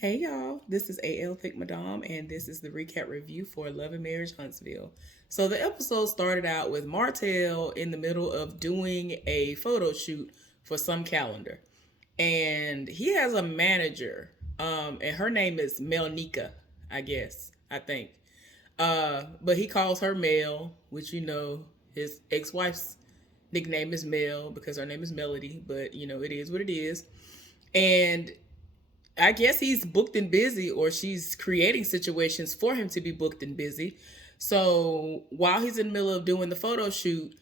Hey y'all, this is AL Thick Madame, and this is the recap review for Love and Marriage Huntsville. So the episode started out with Martell in the middle of doing a photo shoot for some calendar, and he has a manager, and her name is Melnika, I guess, I think. But he calls her Mel, which his ex-wife's nickname is Mel because her name is Melody, but it is what it is. And I guess he's booked and busy, or she's creating situations for him to be booked and busy. So while he's in the middle of doing the photo shoot,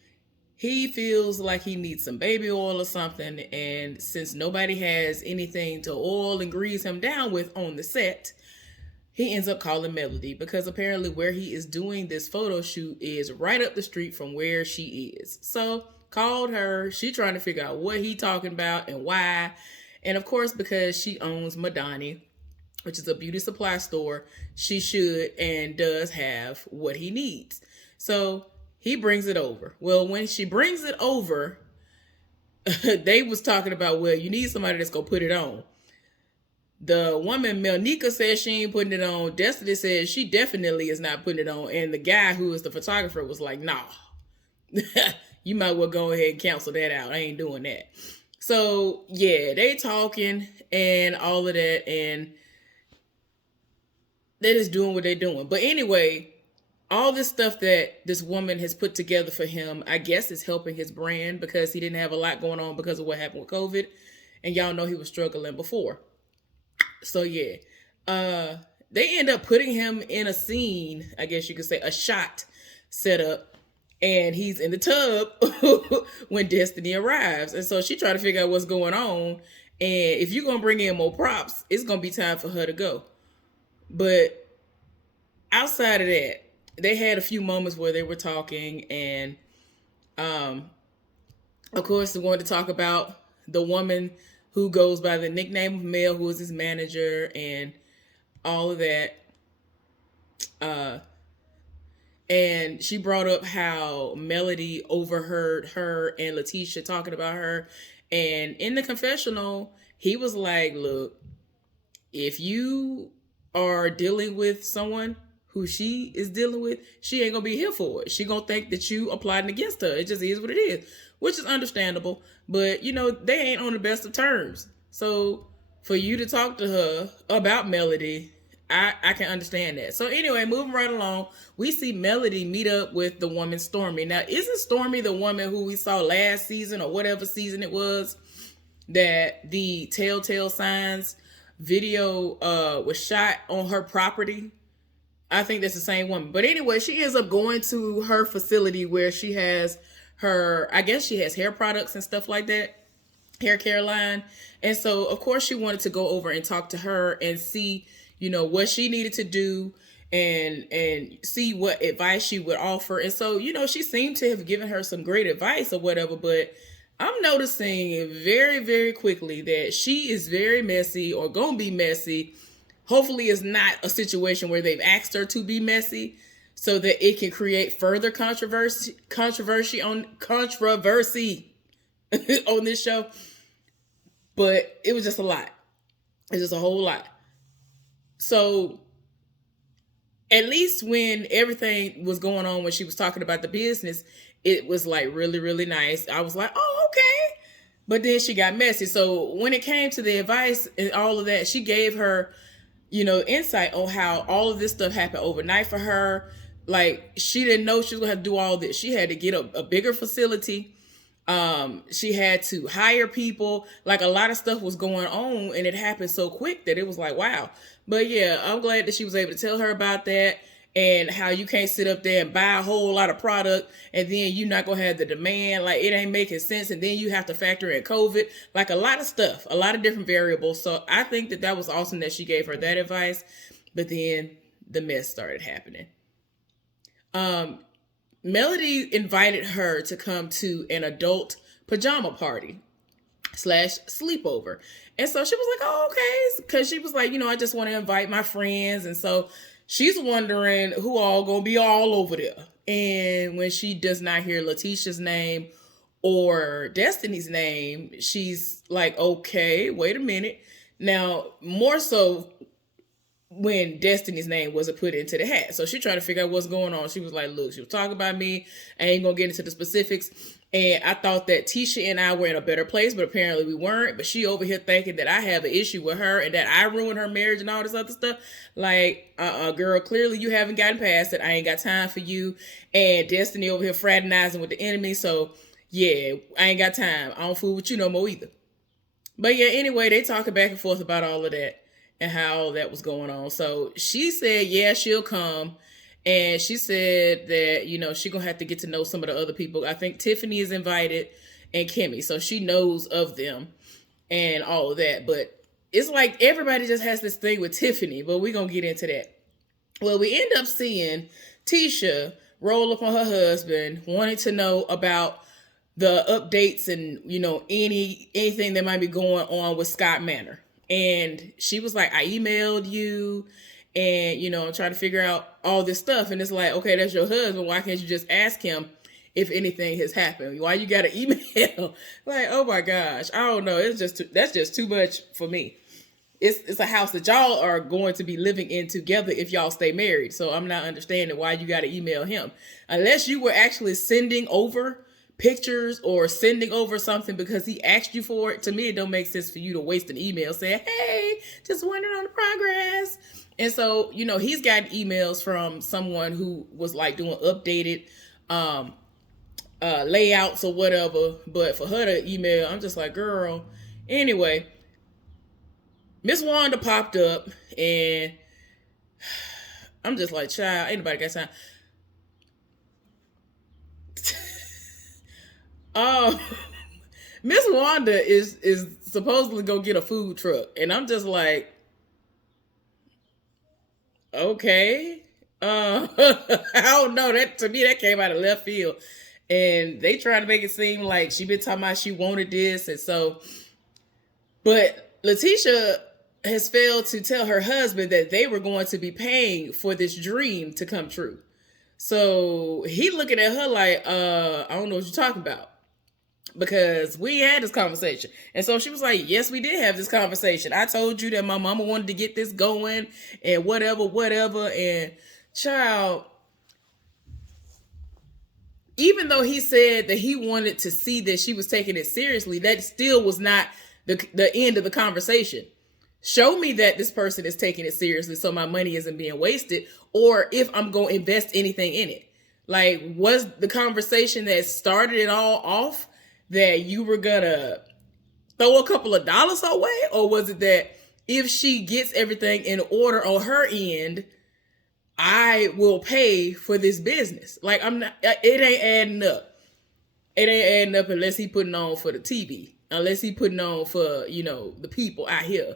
he feels like he needs some baby oil or something. And since nobody has anything to oil and grease him down with on the set, he ends up calling Melody because apparently where he is doing this photo shoot is right up the street from where she is. So called her. She trying to figure out what he talking about and why. And of course, because she owns Madani, which is a beauty supply store, she should and does have what he needs. So he brings it over. Well, when she brings it over, they was talking about, well, you need somebody that's gonna put it on. The woman Melnika says she ain't putting it on. Destiny says she definitely is not putting it on. And the guy who is the photographer was like, nah, you might well go ahead and cancel that out. I ain't doing that. So yeah, they talking and all of that, and they're just doing what they're doing. But anyway, all this stuff that this woman has put together for him, I guess, is helping his brand because he didn't have a lot going on because of what happened with COVID. And y'all know he was struggling before. So yeah, they end up putting him in a scene, I guess you could say, a shot set up, and he's in the tub when Destiny arrives. And so she tried to figure out what's going on. And if you're going to bring in more props, it's going to be time for her to go. But outside of that, they had a few moments where they were talking. And of course, they wanted to talk about the woman who goes by the nickname of Mel, who is his manager, and all of that. And she brought up how Melody overheard her and Letitia talking about her. And in the confessional, he was like, look, if you are dealing with someone who she is dealing with, she ain't gonna be here for it. She gonna think that you are plotting against her. It just is what it is, which is understandable. But they ain't on the best of terms. So for you to talk to her about Melody, I can understand that. So anyway, moving right along, we see Melody meet up with the woman Stormy. Now, isn't Stormy the woman who we saw last season or whatever season it was that the Telltale Signs video was shot on her property? I think that's the same woman. But anyway, she ends up going to her facility where she has her, I guess she has hair products and stuff like that, hair care line. And so, of course, she wanted to go over and talk to her and see, what she needed to do and see what advice she would offer. And so, she seemed to have given her some great advice or whatever, but I'm noticing very, very quickly that she is very messy or gonna be messy. Hopefully it's not a situation where they've asked her to be messy so that it can create further controversy on this show. But it was just a lot. It's just a whole lot. So at least when everything was going on, when she was talking about the business, it was like really, really nice. I was like, oh, okay. But then she got messy. So when it came to the advice and all of that, she gave her, insight on how all of this stuff happened overnight for her. Like, she didn't know she was gonna have to do all this. She had to get a bigger facility. She had to hire people. Like, a lot of stuff was going on, and it happened so quick that it was like, wow. But yeah, I'm glad that she was able to tell her about that and how you can't sit up there and buy a whole lot of product and then you're not gonna have the demand. Like, it ain't making sense, and then you have to factor in COVID. Like, a lot of stuff, a lot of different variables. So I think that was awesome that she gave her that advice. But then the mess started happening. Melody invited her to come to an adult pajama party / sleepover. And so she was like, oh, okay. Because she was like, I just want to invite my friends. And so she's wondering who all going to be all over there. And when she does not hear Letitia's name or Destiny's name, she's like, okay, wait a minute. Now, more so when Destiny's name wasn't put into the hat. So she tried to figure out what's going on. She was like, look, she was talking about me. I ain't gonna get into the specifics. And I thought that Tisha and I were in a better place, but apparently we weren't. But she over here thinking that I have an issue with her and that I ruined her marriage and all this other stuff. Like, girl, clearly you haven't gotten past it. I ain't got time for you. And Destiny over here fraternizing with the enemy. So yeah, I ain't got time. I don't fool with you no more either. But yeah, anyway, they talking back and forth about all of that and how all that was going on. So she said, yeah, she'll come. And she said that, she gonna have to get to know some of the other people. I think Tiffany is invited and Kimmy. So she knows of them and all of that. But it's like everybody just has this thing with Tiffany, but we're gonna get into that. Well, we end up seeing Tisha roll up on her husband, wanting to know about the updates and anything that might be going on with Scott Manor. And she was like, I emailed you and I'm trying to figure out all this stuff. And it's like, okay, that's your husband. Why can't you just ask him if anything has happened? Why you got to email? Like, oh my gosh, I don't know. That's just too much for me. It's a house that y'all are going to be living in together if y'all stay married. So I'm not understanding why you got to email him unless you were actually sending over pictures or sending over something because he asked you for it. To me, it don't make sense for you to waste an email saying, hey, just wondering on the progress. And so, he's gotten emails from someone who was like doing updated layouts or whatever. But for her to email, I'm just like, girl. Anyway, Miss Wanda popped up and I'm just like, child, ain't nobody got time. Miss Wanda is supposedly gonna get a food truck, and I'm just like, okay. I don't know. That to me, that came out of left field, and they try to make it seem like she been talking about she wanted this, and so. But Letitia has failed to tell her husband that they were going to be paying for this dream to come true. So he looking at her like, I don't know what you're talking about. Because we had this conversation. And so she was like, yes, we did have this conversation. I told you that my mama wanted to get this going and whatever. And child, even though he said that he wanted to see that she was taking it seriously, that still was not the end of the conversation. Show me that this person is taking it seriously so my money isn't being wasted, or if I'm going to invest anything in it. Like, was the conversation that started it all off that you were gonna throw a couple of dollars away, or was it that if she gets everything in order on her end, I will pay for this business? Like, I'm not. It ain't adding up. It ain't adding up unless he putting on for the TV, unless he putting on for the people out here.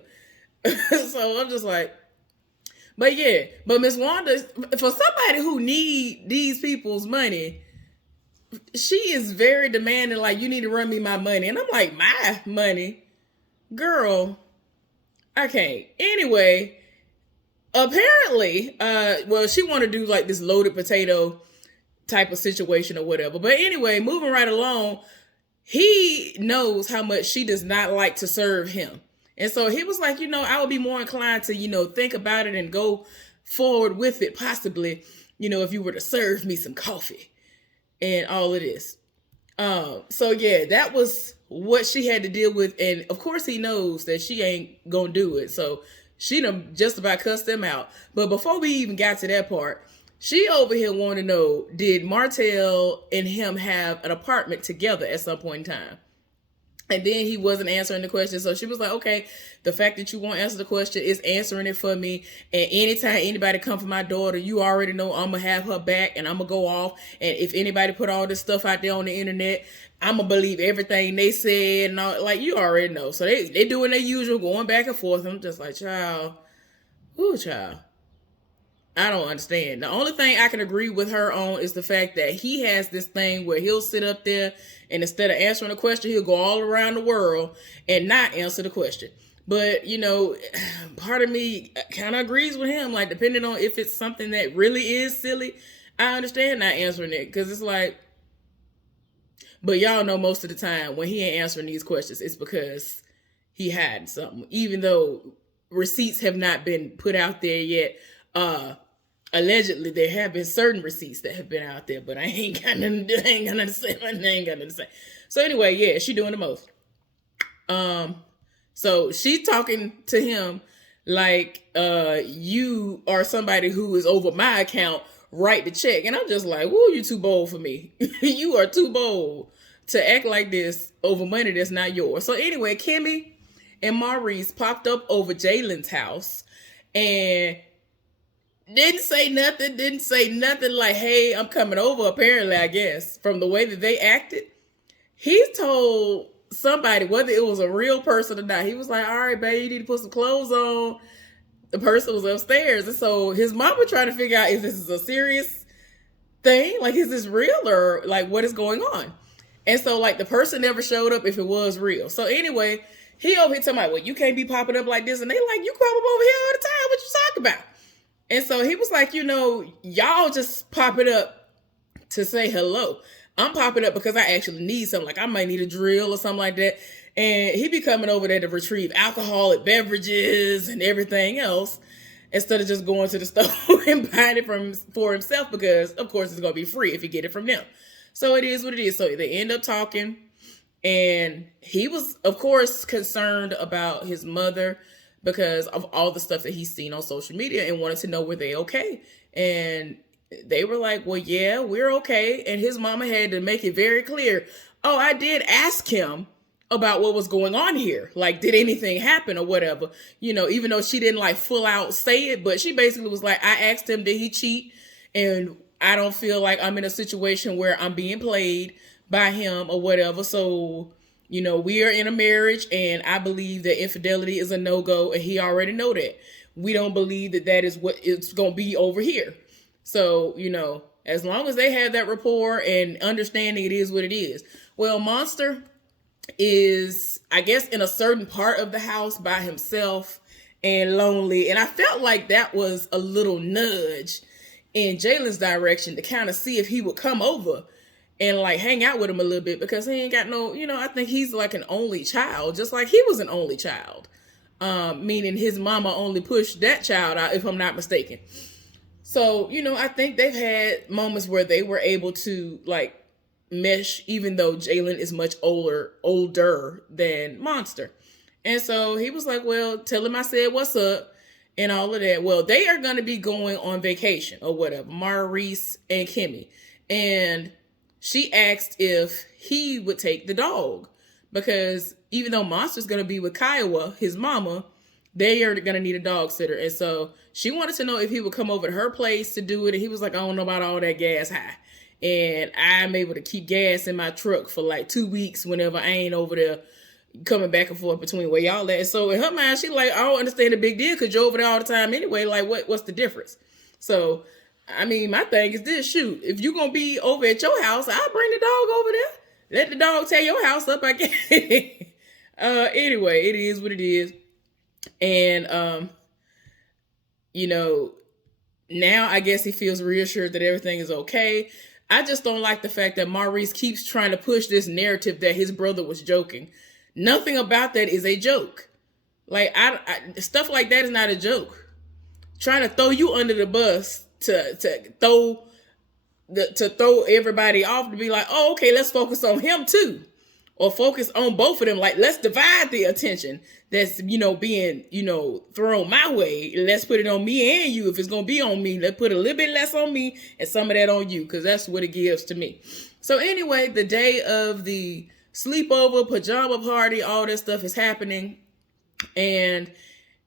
So I'm just like, but yeah, but Miss Wanda, for somebody who need these people's money, she is very demanding, like, you need to run me my money. And I'm like, my money? Girl, I can't. Anyway, apparently, she want to do like this loaded potato type of situation or whatever. But anyway, moving right along, he knows how much she does not like to serve him. And so he was like, I would be more inclined to, think about it and go forward with it, possibly, if you were to serve me some coffee and all of this. So yeah, that was what she had to deal with. And of course he knows that she ain't gonna do it. So she done just about cussed them out. But before we even got to that part, she over here wanted to know, did Martell and him have an apartment together at some point in time? And then he wasn't answering the question. So she was like, okay, the fact that you won't answer the question is answering it for me. And anytime anybody come for my daughter, you already know I'm going to have her back and I'm going to go off. And if anybody put all this stuff out there on the internet, I'm going to believe everything they said. And all, like, you already know. So they doing their usual, going back and forth. I'm just like, child. Ooh, child. I don't understand. The only thing I can agree with her on is the fact that he has this thing where he'll sit up there and instead of answering a question, he'll go all around the world and not answer the question. But, part of me kind of agrees with him. Like, depending on if it's something that really is silly, I understand not answering it. Because it's like, but y'all know most of the time when he ain't answering these questions, it's because he had something, even though receipts have not been put out there yet. Allegedly, there have been certain receipts that have been out there, but I ain't got nothing to say. So anyway, yeah, she doing the most. So she talking to him like, you are somebody who is over my account, write the check. And I'm just like, whoa, you too bold for me. You are too bold to act like this over money that's not yours. So anyway, Kimmy and Maurice popped up over Jalen's house and didn't say nothing like, hey, I'm coming over, apparently, I guess, from the way that they acted. He told somebody, whether it was a real person or not, he was like, all right, babe, you need to put some clothes on. The person was upstairs. And so his mama trying to figure out if this is a serious thing, like, is this real, or like, what is going on? And so, like, the person never showed up if it was real. So anyway, he over here talking about, well, you can't be popping up like this. And they like, you come up over here all the time. What you talking about? And so he was like, y'all just pop it up to say hello. I'm popping up because I actually need something. Like, I might need a drill or something like that. And he be coming over there to retrieve alcoholic beverages and everything else, instead of just going to the store and buying it for himself, because of course it's going to be free if you get it from them. So it is what it is. So they end up talking, and he was, of course, concerned about his mother because of all the stuff that he's seen on social media, and wanted to know, were they okay? And they were like, well, yeah, we're okay. And his mama had to make it very clear, oh, I did ask him about what was going on here. Like, did anything happen or whatever? Even though she didn't like full out say it, but she basically was like, I asked him, did he cheat? And I don't feel like I'm in a situation where I'm being played by him or whatever. So, we are in a marriage, and I believe that infidelity is a no-go, and he already know that. We don't believe that is what it's going to be over here. So, as long as they have that rapport and understanding, it is what it is. Well, Monster is, I guess, in a certain part of the house by himself and lonely. And I felt like that was a little nudge in Jalen's direction to kind of see if he would come over and like hang out with him a little bit, because he ain't got no, I think he's like an only child, just like he was an only child. Meaning his mama only pushed that child out, if I'm not mistaken. So, I think they've had moments where they were able to like mesh, even though Jalen is much older than Monster. And so he was like, well, tell him I said what's up and all of that. Well, they are going to be going on vacation or whatever, Maurice and Kimmy. And she asked if he would take the dog, because even though Monster's going to be with Kiowa, his mama, they are going to need a dog sitter. And so she wanted to know if he would come over to her place to do it. And he was like, I don't know about all that gas high. And I'm able to keep gas in my truck for like 2 weeks whenever I ain't over there coming back and forth between where y'all at. So in her mind, she like, I don't understand the big deal because you're over there all the time anyway. Like, what's the difference? So, I mean, my thing is this, shoot, if you're going to be over at your house, I'll bring the dog over there. Let the dog tear your house up, I guess. Anyway, it is what it is. And, now I guess he feels reassured that everything is okay. I just don't like the fact that Maurice keeps trying to push this narrative that his brother was joking. Nothing about that is a joke. Like, stuff like that is not a joke. Trying to throw you under the bus to throw everybody off, to be like, oh, okay, let's focus on him too. Or focus on both of them. Like, let's divide the attention that's, being, thrown my way. Let's put it on me and you. If it's going to be on me, let's put a little bit less on me and some of that on you, because that's what it gives to me. So anyway, the day of the sleepover, pajama party, all this stuff is happening. And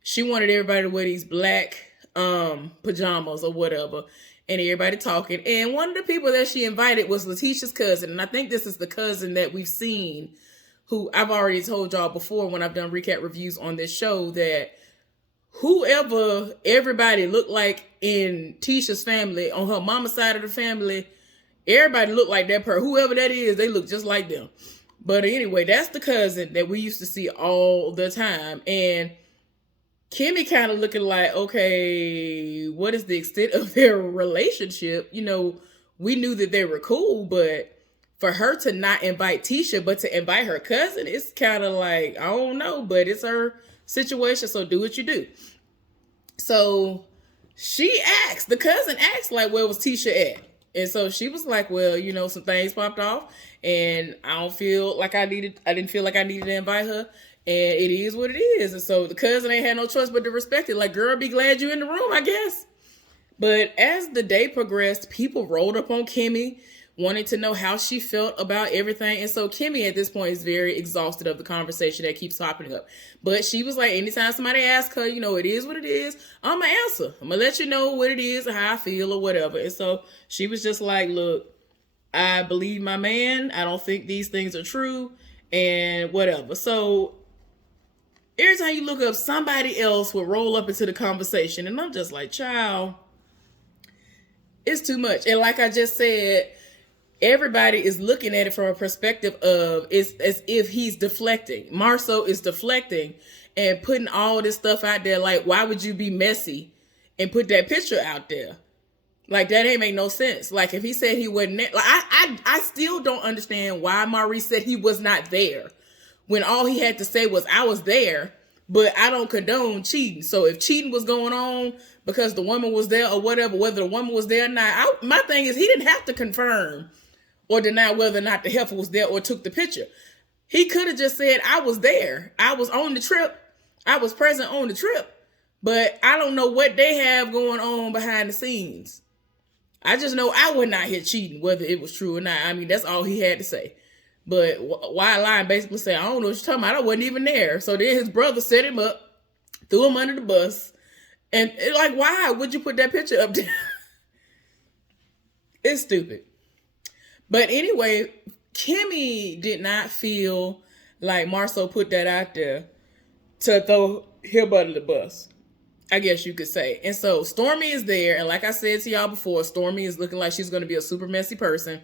she wanted everybody to wear these black pajamas or whatever. And everybody talking. And one of the people that she invited was Letitia's cousin. And I think this is the cousin that we've seen, who I've already told y'all before when I've done recap reviews on this show, that whoever everybody looked like in Tisha's family, on her mama's side of the family, everybody looked like that person. Whoever that is, they look just like them. But anyway, that's the cousin that we used to see all the time. And Kimmy kind of looking like, okay, what is the extent of their relationship? We knew that they were cool, but for her to not invite Tisha, but to invite her cousin, it's kind of like, I don't know, but it's her situation, so do what you do. So the cousin asked, like, where was Tisha at? And so she was like, well, some things popped off, and I didn't feel like I needed to invite her, and it is what it is. And so the cousin ain't had no choice but to respect it. Like, girl, be glad you in the room, I guess. But as the day progressed, people rolled up on Kimmy, wanting to know how she felt about everything. And so Kimmy at this point is very exhausted of the conversation that keeps popping up. But she was like, anytime somebody asks her, it is what it is, I'm going to answer. I'm going to let you know what it is and how I feel or whatever. And so she was just like, look, I believe my man. I don't think these things are true and whatever. So every time you look up, somebody else will roll up into the conversation. And I'm just like, child, it's too much. And like I just said, everybody is looking at it from a perspective of it's as if he's deflecting. Marceau is deflecting and putting all this stuff out there. Like, why would you be messy and put that picture out there? Like, that ain't make no sense. Like, if he said he wasn't there, like, I still don't understand why Maurice said he was not there when all he had to say was, I was there, but I don't condone cheating. So if cheating was going on because the woman was there or whatever, whether the woman was there or not, my thing is he didn't have to confirm or deny whether or not the heifer was there or took the picture. He could have just said, I was there. I was on the trip. I was present on the trip. But I don't know what they have going on behind the scenes. I just know I was not here cheating, whether it was true or not. I mean, that's all he had to say. But Wild Lion basically said, I don't know what you're talking about. I wasn't even there. So then his brother set him up, threw him under the bus. And like, why would you put that picture up there? It's stupid. But anyway, Kimmy did not feel like Marceau put that out there to throw him under the bus, I guess you could say. And so Stormy is there. And like I said to y'all before, Stormy is looking like she's going to be a super messy person.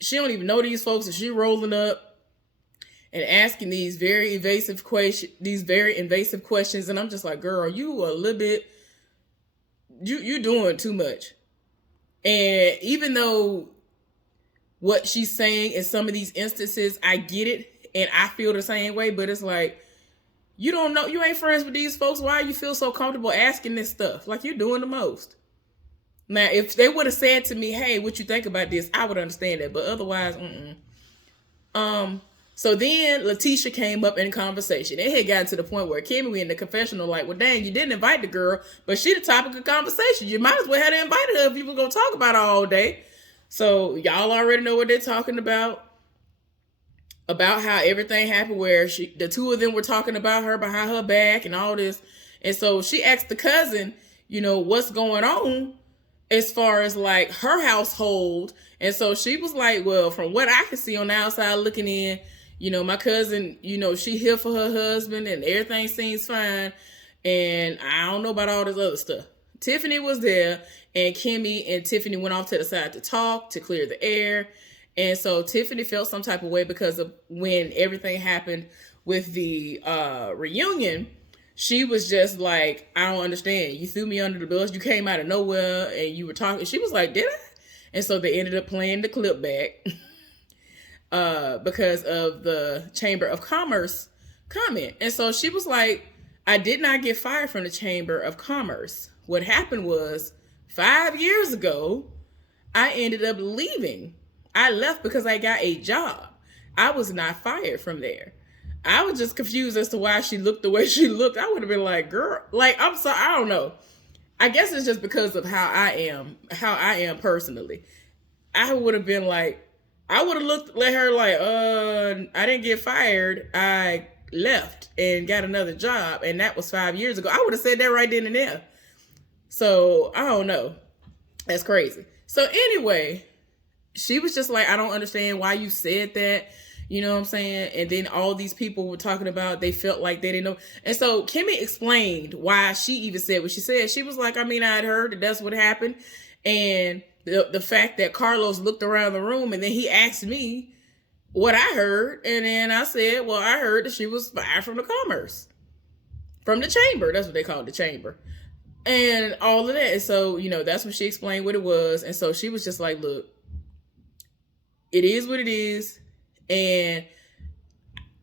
She don't even know these folks, and she rolling up and asking these very invasive questions. And I'm just like, girl, you a little bit, you doing too much. And even though what she's saying in some of these instances, I get it, and I feel the same way, but it's like, you don't know, you ain't friends with these folks. Why you feel so comfortable asking this stuff? Like, you're doing the most. Now, if they would have said to me, hey, what you think about this, I would understand that, but otherwise, So then Letitia came up in conversation. It had gotten to the point where Kimmy in the confessional, like, well, dang, you didn't invite the girl, but she the topic of conversation. You might as well have invited her if you were going to talk about her all day. So y'all already know what they're talking about how everything happened, where the two of them were talking about her behind her back and all this. And so she asked the cousin, what's going on as far as like her household. And so she was like, well, from what I can see on the outside looking in, my cousin, she here for her husband and everything seems fine. And I don't know about all this other stuff. Tiffany was there, and Kimmy and Tiffany went off to the side to talk, to clear the air. And so Tiffany felt some type of way because of when everything happened with the reunion. She was just like, I don't understand. You threw me under the bus. You came out of nowhere and you were talking. She was like, did I? And so they ended up playing the clip back because of the Chamber of Commerce comment. And so she was like, I did not get fired from the Chamber of Commerce. What happened was 5 years ago, I ended up leaving. I left because I got a job. I was not fired from there. I was just confused as to why she looked the way she looked. I would have been like, girl, like, I'm sorry. I don't know. I guess it's just because of how I am personally. I would have been like, I would have let her like, I didn't get fired. I left and got another job. And that was 5 years ago. I would have said that right then and there. So I don't know. That's crazy. So anyway, she was just like, I don't understand why you said that. You know what I'm saying? And then all these people were talking about, they felt like they didn't know. And so Kimmy explained why she even said what she said. She was like, I mean, I had heard that that's what happened. And the fact that Carlos looked around the room and then he asked me what I heard. And then I said, well, I heard that she was fired from the commerce, from the chamber. That's what they call it, the chamber. And all of that. And so, that's when she explained what it was. And so she was just like, look, It is what it is. And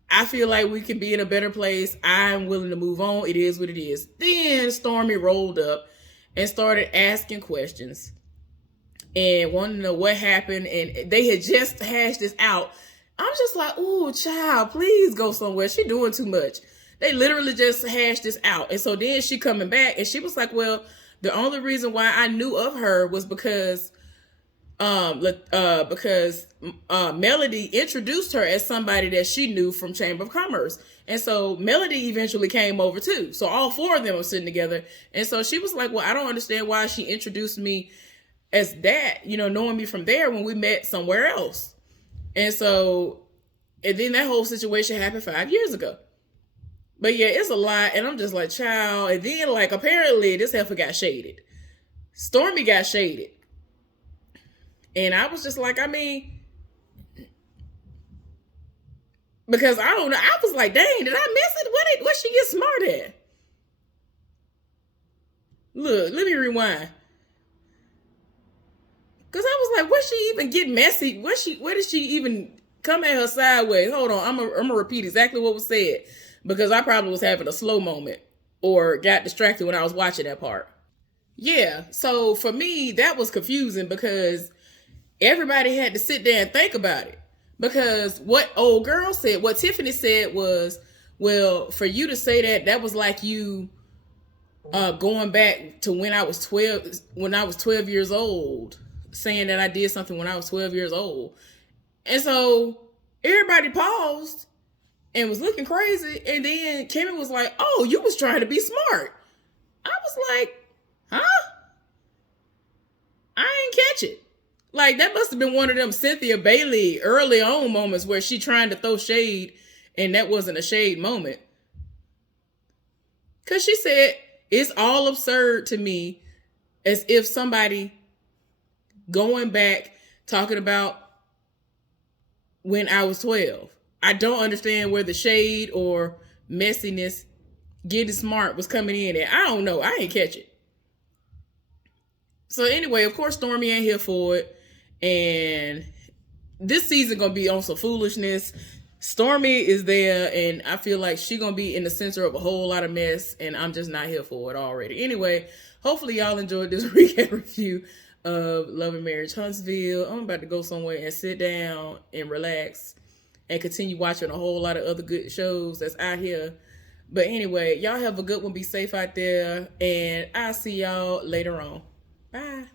I feel like we can be in a better place. I'm willing to move on. It is what it is. Then Stormy rolled up and started asking questions and wanted to know what happened. And they had just hashed this out. I'm just like, ooh, child, please go somewhere. She doing too much. They literally just hashed this out. And so then she coming back and she was like, well, the only reason why I knew of her was because Melody introduced her as somebody that she knew from Chamber of Commerce. And so Melody eventually came over too. So all four of them were sitting together. And so she was like, well, I don't understand why she introduced me as that, knowing me from there when we met somewhere else. And so, and then that whole situation happened 5 years ago. But yeah, it's a lot. And I'm just like, child. And then like, apparently this heifer got shaded. Stormy got shaded. And I was just like, I mean, because I don't know. I was like, dang, did I miss it? What she get smart at? Look, let me rewind. Because I was like, what she even get messy? Where did she even come at her sideways? Hold on, I'm gonna repeat exactly what was said. Because I probably was having a slow moment or got distracted when I was watching that part. Yeah, so for me, that was confusing because everybody had to sit there and think about it. Because what old girl said, what Tiffany said was, well, for you to say that was like you going back to when I was 12 years old, saying that I did something when I was 12 years old. And so everybody paused and was looking crazy. And then Kimmy was like, oh, you was trying to be smart. I was like, huh? I ain't catch it. Like, that must have been one of them Cynthia Bailey early on moments where she trying to throw shade and that wasn't a shade moment. Because she said, it's all absurd to me, as if somebody going back talking about when I was 12. I don't understand where the shade or messiness, getting smart was coming in at. I don't know. I ain't catch it. So anyway, of course, Stormy ain't here for it. And this season gonna be on some foolishness. Stormy is there, and I feel like she gonna be in the center of a whole lot of mess, and I'm just not here for it already. Anyway, hopefully y'all enjoyed this recap review of Love and Marriage Huntsville. I'm about to go somewhere and sit down and relax and continue watching a whole lot of other good shows that's out here. But anyway, y'all have a good one. Be safe out there, and I'll see y'all later on. Bye.